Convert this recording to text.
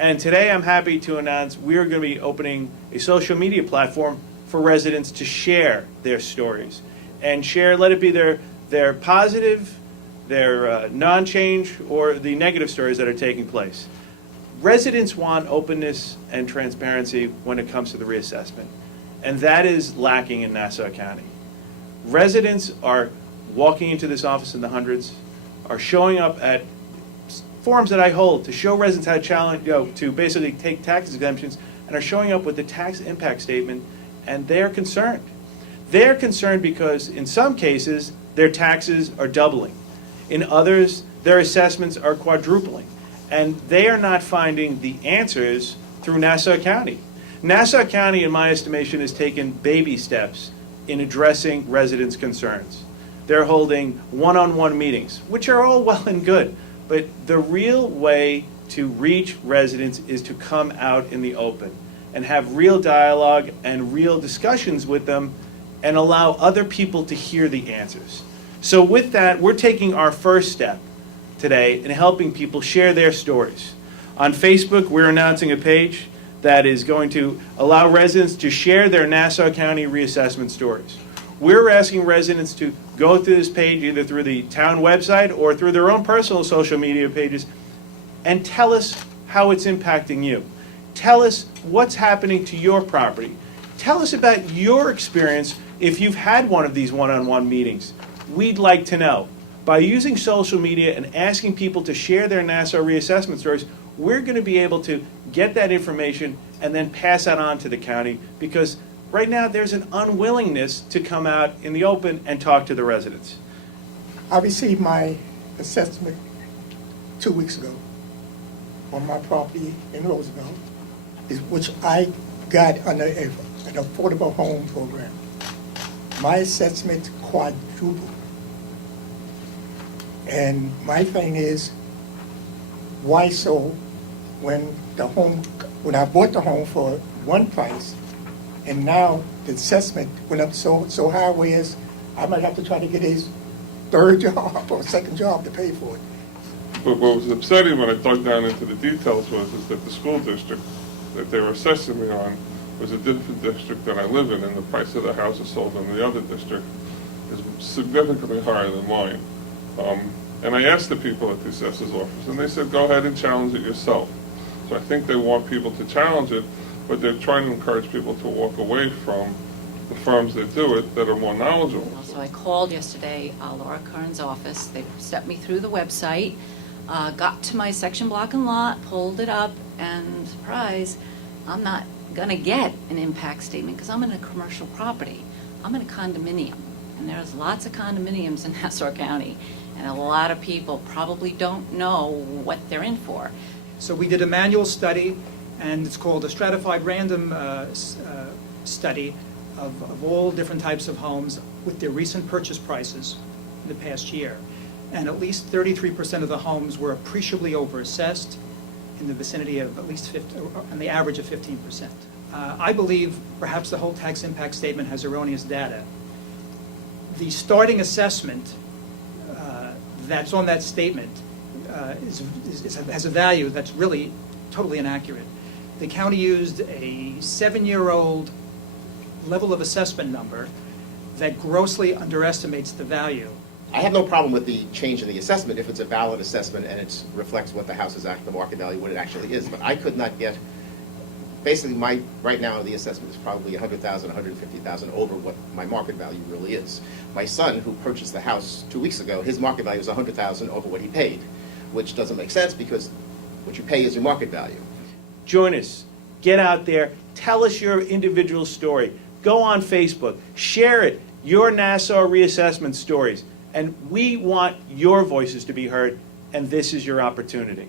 And today I'm happy to announce we're going to be opening a social media platform for residents to share their stories and share, let it be their positive, their non-change, or the negative stories that are taking place. Residents want openness and transparency when it comes to the reassessment, and that is lacking in Nassau County. Residents are walking into this office in the hundreds, are showing up at forums that I hold to show residents how to challenge, to basically take tax exemptions, and are showing up with the tax impact statement, and they're concerned. They're concerned because in some cases their taxes are doubling. In others, their assessments are quadrupling. And they are not finding the answers through Nassau County. Nassau County, in my estimation, has taken baby steps in addressing residents' concerns. They're holding one-on-one meetings, which are all well and good, but the real way to reach residents is to come out in the open and have real dialogue and real discussions with them and allow other people to hear the answers. So with that, we're taking our first step today in helping people share their stories. On Facebook, we're announcing a page that is going to allow residents to share their Nassau County reassessment stories. We're asking residents to go through this page either through the town website or through their own personal social media pages and tell us how it's impacting you. Tell us what's happening to your property. Tell us about your experience if you've had one of these one-on-one meetings. We'd like to know. By using social media and asking people to share their Nassau reassessment stories, we're going to be able to get that information and then pass that on to the county, because right now there's an unwillingness to come out in the open and talk to the residents. I received my assessment 2 weeks ago on my property in Roosevelt, which I got under an affordable home program. My assessment quadrupled. And my thing is, why so when I bought the home for one price, and now the assessment went up so high, whereas I might have to try to get a third job or second job to pay for it. But what was upsetting when I dug down into the details is that the school district that they were assessing me on was a different district that I live in, and the price of the houses sold in the other district is significantly higher than mine. And I asked the people at the assessor's office, and they said, go ahead and challenge it yourself. So I think they want people to challenge it, but they're trying to encourage people to walk away from the firms that do it that are more knowledgeable. So I called yesterday Laura Kern's office. They stepped me through the website, got to my section, block, and lot, pulled it up, and surprise, I'm not going to get an impact statement because I'm in a commercial property. I'm in a condominium, and there's lots of condominiums in Nassau County, and a lot of people probably don't know what they're in for. So we did a manual study, and it's called a stratified random study of all different types of homes with their recent purchase prices in the past year. And at least 33% of the homes were appreciably overassessed, in the vicinity of at least on the average of 15%. I believe perhaps the whole tax impact statement has erroneous data. The starting assessment that's on that statement has a value that's really totally inaccurate. The county used a 7-year-old level of assessment number that grossly underestimates the value. I have no problem with the change in the assessment if it's a valid assessment and it reflects what the house is the market value, what it actually is. But I could not get, basically right now the assessment is probably $100,000, $150,000 over what my market value really is. My son, who purchased the house 2 weeks ago, his market value is $100,000 over what he paid, which doesn't make sense because what you pay is your market value. Join us. Get out there. Tell us your individual story. Go on Facebook. Share it. Your Nassau reassessment stories. And we want your voices to be heard, and this is your opportunity.